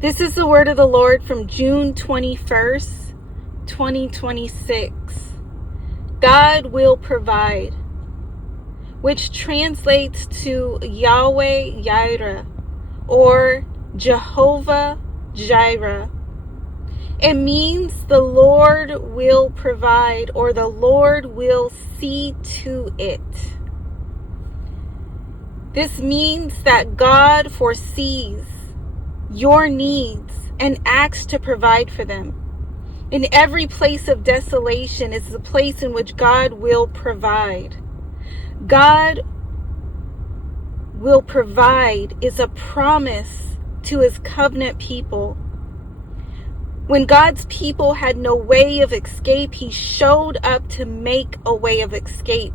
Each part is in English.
This is the word of the Lord from June 21st, 2026. God will provide, which translates to YAHWEH Yireh or Jehovah Jireh. It means the Lord will provide, or the Lord will see to it. This means that God foresees your needs and acts to provide for them. In every place of desolation is the place in which God will provide. God will provide is a promise to his covenant people. When God's people had no way of escape, he showed up to make a way of escape.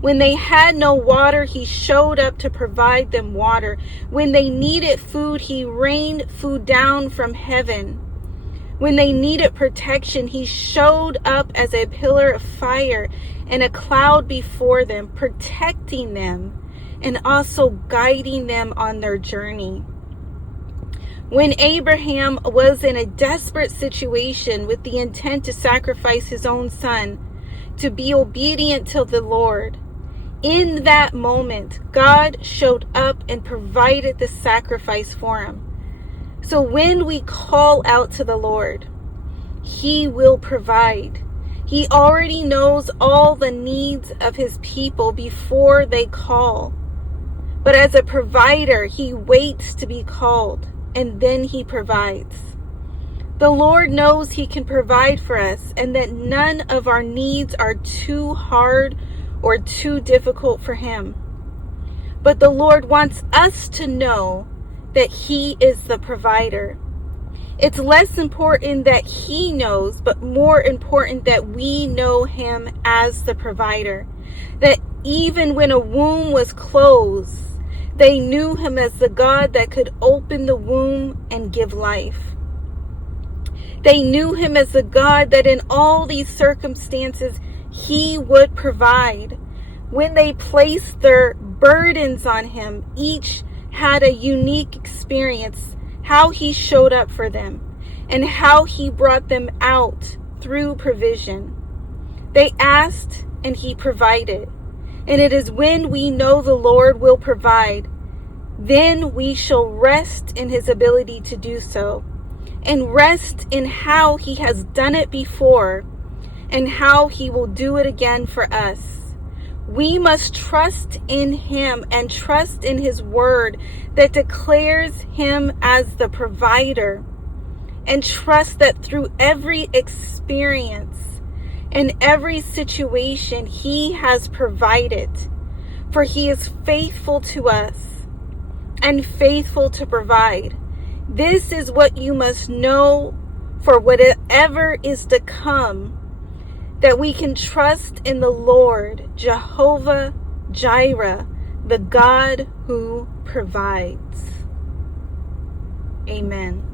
When they had no water, he showed up to provide them water. When they needed food, he rained food down from heaven. When they needed protection, he showed up as a pillar of fire and a cloud before them, protecting them and also guiding them on their journey. When Abraham was in a desperate situation with the intent to sacrifice his own son, to be obedient to the Lord, in that moment, God showed up and provided the sacrifice for him. So when we call out to the Lord, he will provide. He already knows all the needs of his people before they call. But as a provider, he waits to be called, and then he provides. The Lord knows he can provide for us, and that none of our needs are too hard or too difficult for him. But the Lord wants us to know that he is the provider. It's less important that he knows, but more important that we know him as the provider. That even when a womb was closed, they knew him as the God that could open the womb and give life. They knew him as the God that in all these circumstances, he would provide. When they placed their burdens on him, each had a unique experience, how he showed up for them and how he brought them out through provision. They asked and he provided. And it is when we know the Lord will provide, then we shall rest in his ability to do so, and rest in how he has done it before and how he will do it again for us. We must trust in him and trust in his word that declares him as the provider, and trust that through every experience and every situation he has provided, for he is faithful to us and faithful to provide. This is what you must know for whatever is to come, that we can trust in the Lord, Jehovah Jireh, the God who provides. Amen.